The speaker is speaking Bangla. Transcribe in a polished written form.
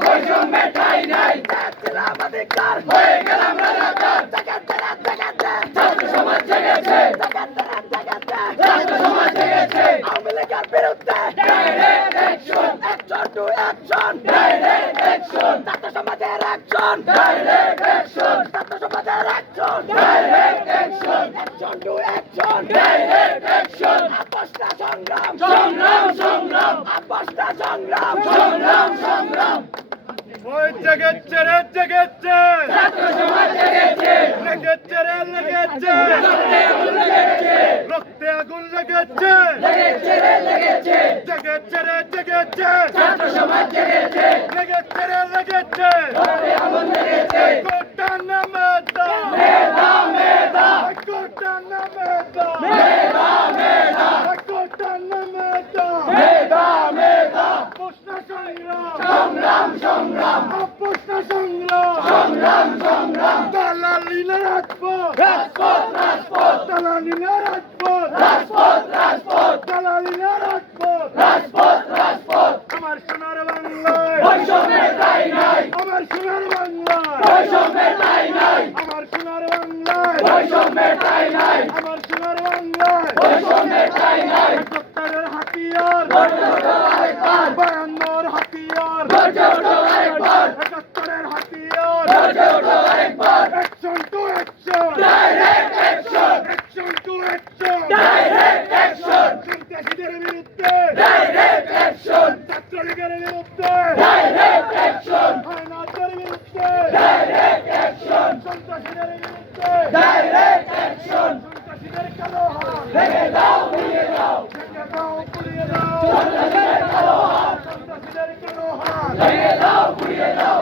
বৈষম্যের ঠাঁই নাই। অধিকার হয়ে গেলাম রাজাকার। ছাত্র সমাজ জেগেছে, ছাত্র সমাজ জেগেছে। আওয়ামী লীগের বিরুদ্ধে direct action, action to action, direct action, ছাত্র সমাজের অ্যাকশন, ডাইরেক্ট অ্যাকশন, ছাত্র সমাজের action, direct action, action to action, direct action. আপোষটা সংগ্রাম, সংগ্রাম সংগ্রাম, আপোষটা সংগ্রাম, সংগ্রাম সংগ্রাম। ওই জেগেছে রে জেগেছে, ছাত্র সমাজ জেগেছে, লেগেছে রে লেগেছে, রক্তে আগুন লেগেছে, রক্তে আগুন লেগেছে, লেগেছে রে লেগেছে। জেগেছে রে জেগেছে, ছাত্র সমাজ জেগেছে, লেগেছে রে লেগেছে। রক্তে আগুন লেগেছে। কোটা নামে দাও, মেধা মেধা, কোটা নামে দাও, মেধা মেধা, কোটা নামে দাও। মেধা মেধা। প্রশ্ন সংগ্রাম, সংগ্রাম সংগ্রাম, প্রশ্ন সংগ্রাম, সংগ্রাম সংগ্রাম। দালালি না রাজপথ, রাজপথ রাজপথ, দালালি না রাজপথ, রাজপথ রাজপথ, দালালি না রাজপথ। রাজপথ রাজপথ। আমার সোনার বাংলায়, বৈষম্যের ঠাঁই নাই, আমার সোনার বাংলায়, বৈষম্যের ঠাঁই নাই, আমার সোনার বাংলায়, বৈষম্যের ঠাঁই নাই, আমার সোনার বাংলায়। বৈষম্যের ঠাঁই নাই। সত্তরের হাতিয়ার, গর্জে ওঠো আরেকবার, বায়ান্নর হাতিয়ার, গর্জে ওঠো আরেকবার, একাত্তরের হাতিয়ার। গর্জে ওঠো আরেকবার। Action to action, direct action, action to action. Direct action, সন্ত্রাসীদের বিরুদ্ধে, ডাইরেক্ট অ্যাকশন, ছাত্রলীগের বিরুদ্ধে, ডাইরেক্ট অ্যাকশন, হায়নাদের বিরুদ্ধে, ডাইরেক্ট অ্যাকশন, সন্ত্রাসীদের বিরুদ্ধে, ডাইরেক্ট অ্যাকশন। সন্ত্রাসীদের কালো হাত ভেঙে দাও ভেঙে দাও, ভেঙে দাও, পুড়িয়ে দাও। সন্ত্রাসীদের কালো হাত সন্ত্রাসীদের কালো হাত ভেঙে দাও পুড়িয়ে দাও।